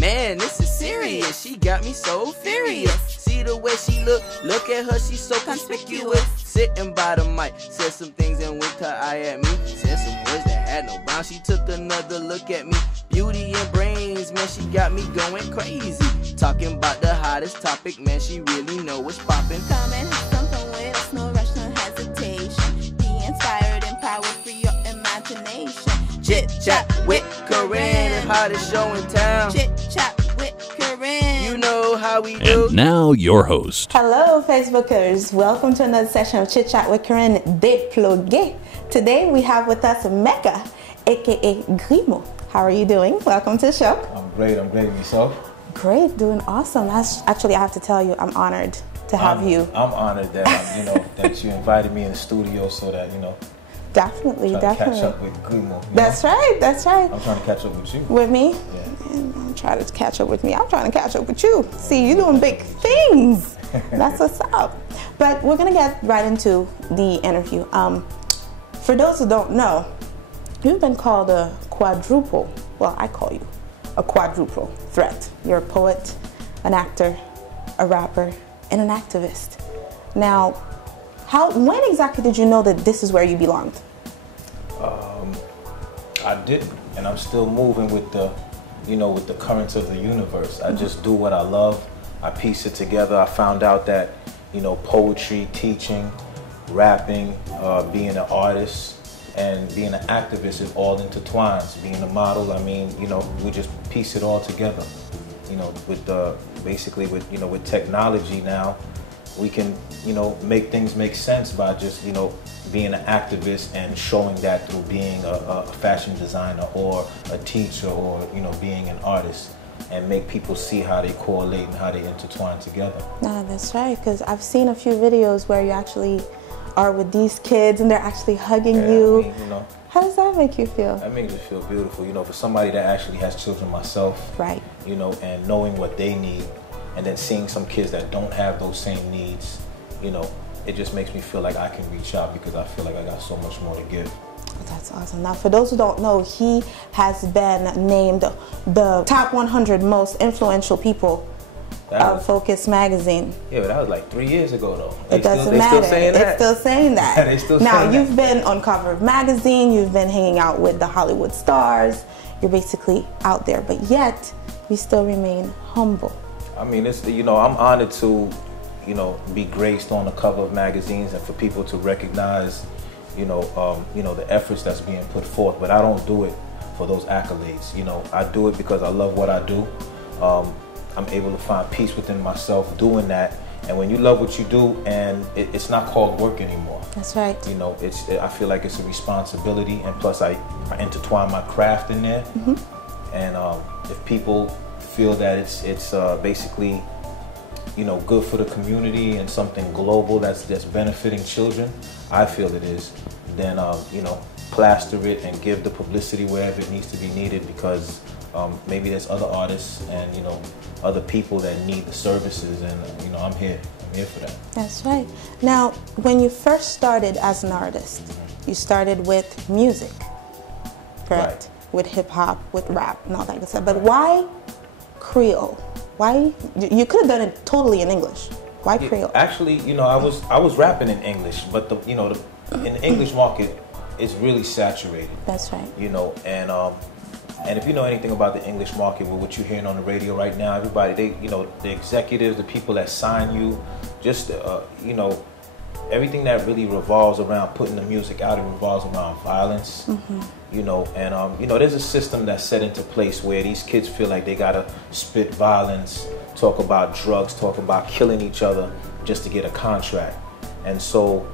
Man, this is serious. She got me so furious. See the way she look at her, she's so conspicuous. Sitting by the mic, said some things and winked her eye at me. Said some words that had no bounds. She took another look at me. Beauty and brains, man, she got me going crazy. Talking about the hottest topic, man, she really know what's poppin'. Come and have something with us, no rush, no hesitation. Be inspired, empowered, free your imagination. Chit Chat with Corinne, hottest show in town. Chit Chat with Corinne. You know how we do. And now your host. Hello, Facebookers. Welcome to another session of Chit Chat with Corinne Unplugged. Today we have with us Mecca, aka Grimo. How are you doing? Welcome to the show. I'm great. And yourself? Great, doing awesome. Actually, I have to tell you, I'm honored to have you. I'm honored that that you invited me in the studio so that Definitely. catch up with Grimo. That's right. I'm trying to catch up with you. With me? Yeah. And I'm trying to catch up with me. I'm trying to catch up with you. See, you're doing big things. That's what's up. But we're gonna get right into the interview. For those who don't know, you've been called a quadruple. Well, I call you a quadruple threat. You're a poet, an actor, a rapper, and an activist. Now, when exactly did you know that this is where you belonged? I didn't, and I'm still moving with the, with the currents of the universe. I just do what I love. I piece it together. I found out that, poetry, teaching, rapping, being an artist, and being an activist is all intertwined. Being a model, we just piece it all together. With technology now, we can, make things make sense by just, being an activist and showing that through being a fashion designer or a teacher or, being an artist, and make people see how they correlate and how they intertwine together. Nah, that's right, because I've seen a few videos where you actually are with these kids and they're actually hugging you. How does that make you feel? That makes me feel beautiful, for somebody that actually has children myself. Right. And knowing what they need, and then seeing some kids that don't have those same needs, it just makes me feel like I can reach out because I feel like I got so much more to give. That's awesome. Now, for those who don't know, he has been named the top 100 most influential people of Focus magazine. Yeah, but that was like 3 years ago, though. It doesn't matter. It's still saying that. They still now, saying you've been on cover of magazine. You've been hanging out with the Hollywood stars. You're basically out there, but yet you still remain humble. I mean, it's I'm honored to, be graced on the cover of magazines and for people to recognize, the efforts that's being put forth. But I don't do it for those accolades. I do it because I love what I do. I'm able to find peace within myself doing that. And when you love what you do, and it's not called work anymore. That's right. I feel like it's a responsibility, and plus I intertwine my craft in there. Mm-hmm. And if people feel that it's basically, good for the community and something global that's benefiting children, I feel it is, then, plaster it and give the publicity wherever it needs to be needed, because maybe there's other artists and, other people that need the services, and, I'm here for that. That's right. Now, when you first started as an artist, you started with music, correct? Right. With hip hop, with rap, and all that good stuff. But why Creole? Why? You could have done it totally in English. Why Creole? Actually, I was rapping in English, but in the English market, it's really saturated. That's right. And if you know anything about the English market, with what you're hearing on the radio right now, everybody, the executives, the people that sign you, just everything that really revolves around putting the music out, it revolves around violence. Mm-hmm. There's a system that's set into place where these kids feel like they gotta spit violence, talk about drugs, talk about killing each other just to get a contract. And so,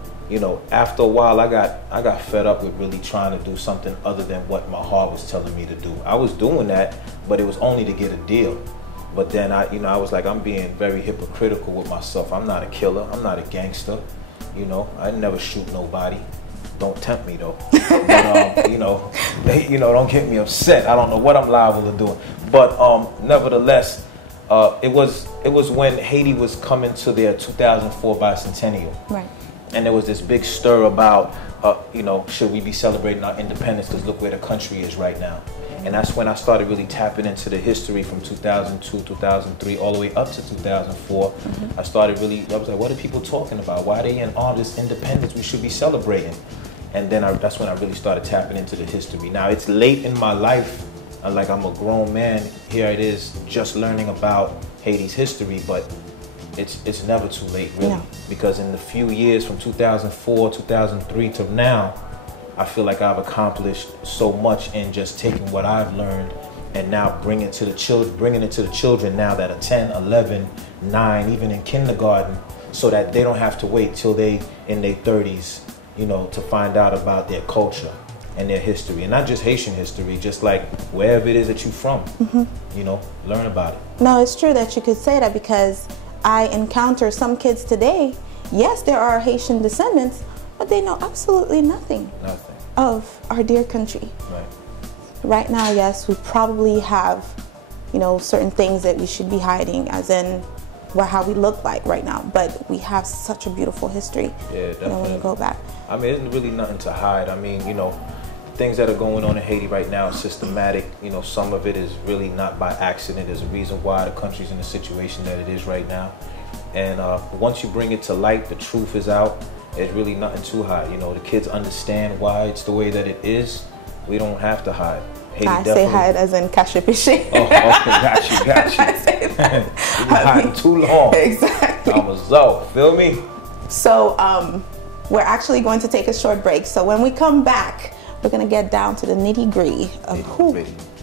after a while, I got fed up with really trying to do something other than what my heart was telling me to do. I was doing that, but it was only to get a deal. But then I was like, I'm being very hypocritical with myself. I'm not a killer. I'm not a gangster. I never shoot nobody. Don't tempt me though. But, don't get me upset. I don't know what I'm liable to do. But nevertheless, it was when Haiti was coming to their 2004 bicentennial. Right. And there was this big stir about, should we be celebrating our independence? Because look where the country is right now. And that's when I started really tapping into the history from 2002, 2003, all the way up to 2004. I started really, I was like, what are people talking about? Why are they in all this independence? We should be celebrating. And then that's when I really started tapping into the history. Now it's late in my life, like I'm a grown man, here it is, just learning about Haiti's history, but it's never too late, really. No. Because in the few years from 2004, 2003 to now, I feel like I've accomplished so much in just taking what I've learned and now bringing it to the children now that are 10, 11, 9, even in kindergarten, so that they don't have to wait till they in their 30s, you know, to find out about their culture and their history. And not just Haitian history, just like wherever it is that you're from, you know, learn about it. No, it's true that you could say that, because I encounter some kids today, yes, there are Haitian descendants, but they know absolutely nothing of our dear country. Right now, yes, we probably have, you know, certain things that we should be hiding, as in how we look like right now, but we have such a beautiful history. Yeah, definitely. You know, when you go back. I mean, there's really nothing to hide. I mean, you know, things that are going on in Haiti right now is systematic. You know, some of it is really not by accident. There's a reason why the country's in the situation that it is right now. And once you bring it to light, the truth is out. There's really nothing to hide. You know, the kids understand why it's the way that it is. We don't have to hide. Haiti I say hide as in cache piché. Oh, got you. I say that. You've been hiding too long. Exactly. I was out, feel me? So we're actually going to take a short break. So when we come back, we're going to get down to the nitty-gritty of who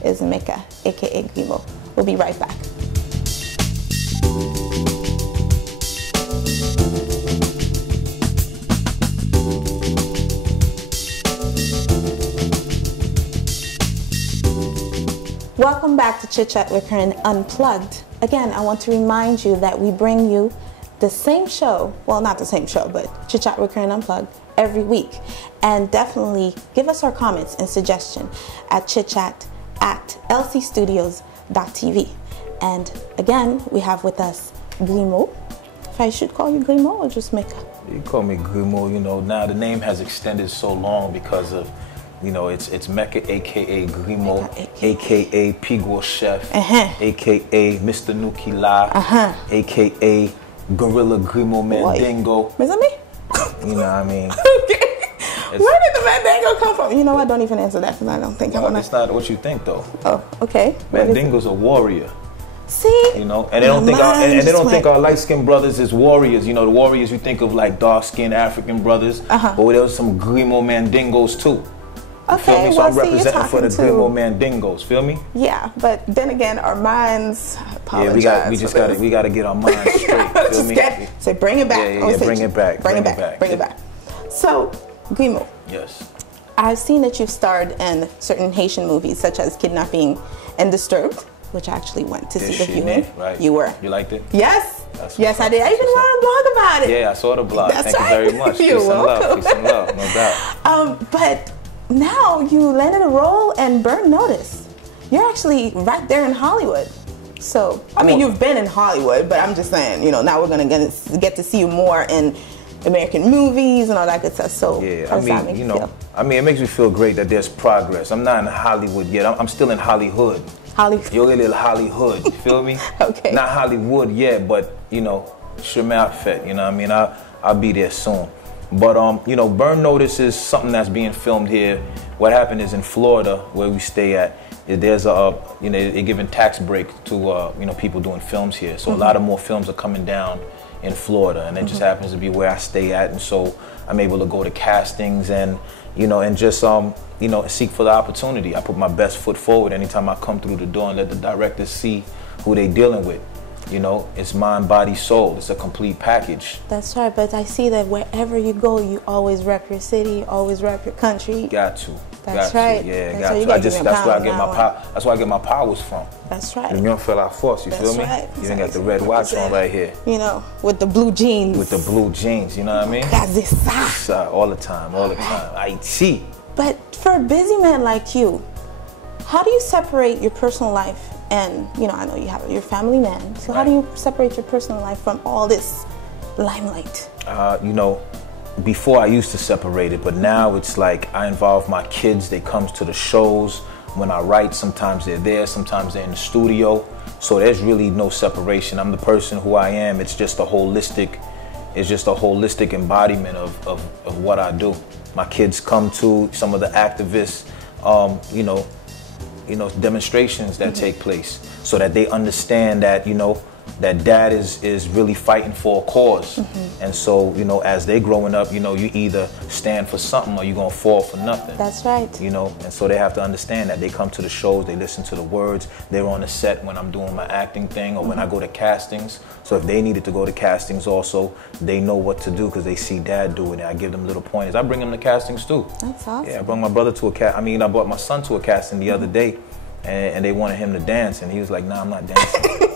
is Mecca, aka Grimo. We'll be right back. Welcome back to Chit Chat with her and Unplugged. Again, I want to remind you that we bring you the same show, well, not the same show, but Chit Chat with her and Unplugged every week. And definitely give us our comments and suggestion at chitchat@lcstudios.tv. And again, we have with us Grimo. If I should call you Grimo or just Mecca? You call me Grimo. You know, now the name has extended so long because of, you know, it's Mecca, aka Grimo, aka Pigwo Chef, aka Mr. Nukila, aka Gorilla Grimo Mandingo. Is that me? You know what I mean? Okay. Where did the Mandingo come from? You know what? Don't even answer that, because I don't think well, it's not what you think, though. Oh, okay. Mandingo's a warrior. See? You know, and they don't think think our light-skinned brothers is warriors. You know, the warriors you think of like dark-skinned African brothers, but there was some Grimo Mandingos too. Okay, feel me? So well, I'm representing for the Grimo Mandingos. Feel me? Yeah, but then again, our minds. Yeah, we gotta get our minds straight. Feel me? So bring it back. Yeah, bring it back. Bring it back. So, Grimo. Yes. I've seen that you've starred in certain Haitian movies, such as Kidnapping and Disturbed, which I actually went to see the viewing. Right. You were. You liked it? Yes. Yes, I did. I even wrote a blog about it. Yeah, I saw the blog. That's Thank you very much. You're welcome. Peace and love, no doubt. But now you landed a role in Burn Notice. You're actually right there in Hollywood. So, I mean, you've been in Hollywood, but I'm just saying, you know, now we're going to get to see you more in American movies and all that good stuff. So, yeah, how does that make you feel? I mean, it makes me feel great that there's progress. I'm not in Hollywood yet. I'm still in Hollywood. Hollywood. You're a little Hollywood, you feel me? Okay. Not Hollywood yet, but, you know, chemin à faire, you know what I mean? I'll be there soon. But, you know, Burn Notice is something that's being filmed here. What happened is in Florida, where we stay at, there's a, you know, they're giving tax break to, you know, people doing films here. So a lot of more films are coming down in Florida, and it just happens to be where I stay at. And so I'm able to go to castings and, you know, and just, you know, seek for the opportunity. I put my best foot forward anytime I come through the door and let the directors see who they dealing with. You know, it's mind, body, soul. It's a complete package. That's right, but I see that wherever you go, you always rep your city, always rep your country. Got to. That's right. Yeah, got to. That's where I get my power. That's where I get my powers from. That's right. The young fella force. You feel me? Right. You even got the red watch on right here. You know, with the blue jeans. With the blue jeans. You know what I mean? All the time. All the time. IT. But for a busy man like you, how do you separate your personal life? And, you know, I know you have your family man. So how do you separate your personal life from all this limelight? You know, before I used to separate it, but now it's like I involve my kids. They come to the shows. when I write, sometimes they're there, sometimes they're in the studio. So there's really no separation. I'm the person who I am. It's just a holistic embodiment of what I do. My kids come to some of the activists, demonstrations that take place, so that they understand that, that dad is really fighting for a cause. And so, as they growing up, you either stand for something or you're gonna fall for nothing. That's right. And so they have to understand that. They come to the shows, they listen to the words, they're on the set when I'm doing my acting thing or when I go to castings. So if they needed to go to castings also, they know what to do because they see dad do it, and I give them little pointers. I bring them to castings too. That's awesome. Yeah, I brought my brother to I brought my son to a casting the other day, and they wanted him to dance, and he was like, nah, I'm not dancing.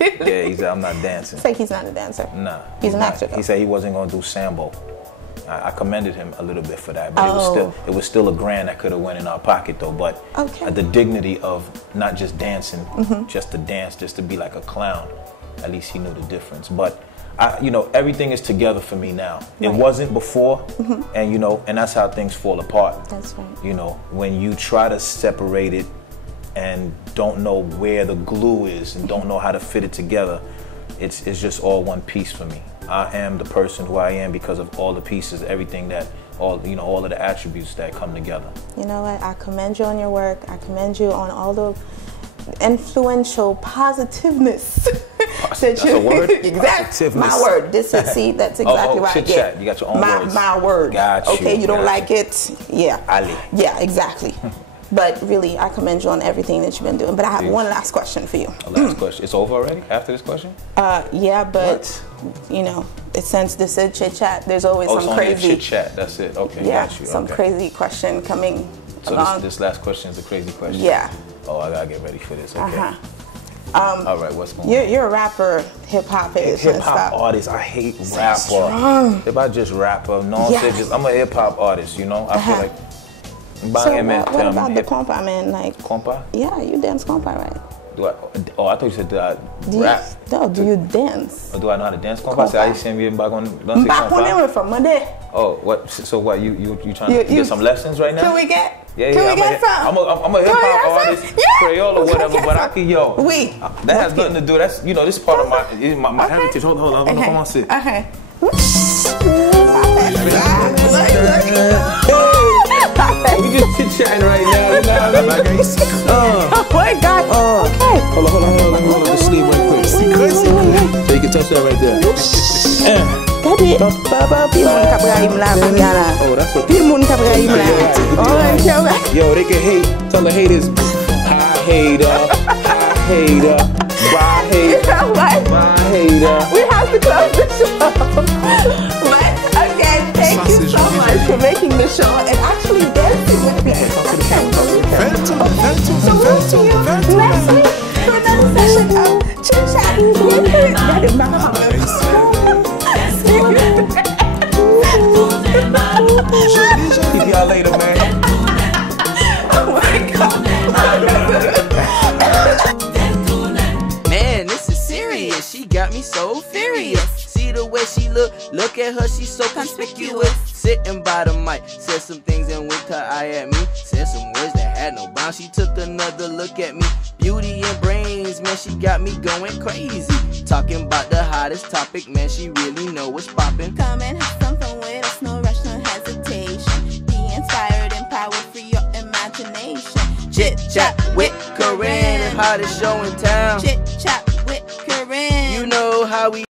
Yeah, he said, I'm not dancing. It's like he's not a dancer. Nah. He's an actor, though. He said he wasn't going to do Sambo. I commended him a little bit for that, but it was still $1,000 that could have went in our pocket though. But the dignity of not just dancing, just to dance, just to be like a clown, at least he knew the difference. But everything is together for me now. Right. It wasn't before, and that's how things fall apart. That's right. When you try to separate it and don't know where the glue is and don't know how to fit it together, it's just all one piece for me. I am the person who I am because of all the pieces, everything that, all of the attributes that come together. You know what? I commend you on your work. I commend you on all the influential positiveness. That's a word? Exactly. My word. That's exactly right. Chit Chat. You got your own words. My word. Got you. Okay, you don't like it? Yeah. Ali. Yeah, exactly. But really, I commend you on everything that you've been doing. But I have one last question for you. A last question. It's over already after this question? Yeah, but since this is Chit Chat, there's always some crazy. Chit Chat. That's it. Okay. Yeah, got you. Some crazy question coming. So along. This last question is a crazy question. Yeah. Oh, I gotta get ready for this. Okay. All right, what's going on? You're a rapper, hip hop artist. I hate rapper. If I just rapper, I'm a hip hop artist. I feel like. So what about the compa, man? Like compa? Yeah, you dance compa, right? I thought you said rap. No, do you dance? Or do I know how to dance compa? So I send me back on. Back on from Monday. Oh, what? So what? You trying to get some lessons right now? Can we get? Yeah, can we get some? I'm a hip hop artist, Creole or whatever, but I can that has nothing to do. That's this is part of my heritage. Hold on, come on, sit. Okay. We just chit-chatting right now. Oh my God. Okay. Hold on. Let me hold up the sleeve right quick. So you can touch that right there. Oh, that's what. Yo, they can hate. Tell the haters. Hi, hater. Bye, hater. Bye, hater. We have to close the show. But again, thank you so much for making the show and actually dancing with me. So we'll see you next week for another session of Chit Chat. See y'all later, man. Oh my God. Man, this is serious. She got me so furious. See the way she look at her, she's so conspicuous. Sitting by the mic, said some things and winked her eye at me. Said some words that had no bounds, she took another look at me. Beauty and brains, man, she got me going crazy. Talking about the hottest topic, man, she really know what's poppin'. Come and have some fun with us, no rush, no hesitation. Be inspired, empowered, free your imagination. Chit Chat with Corinne, hottest show in town. Chit Chat with Corinne. You know how we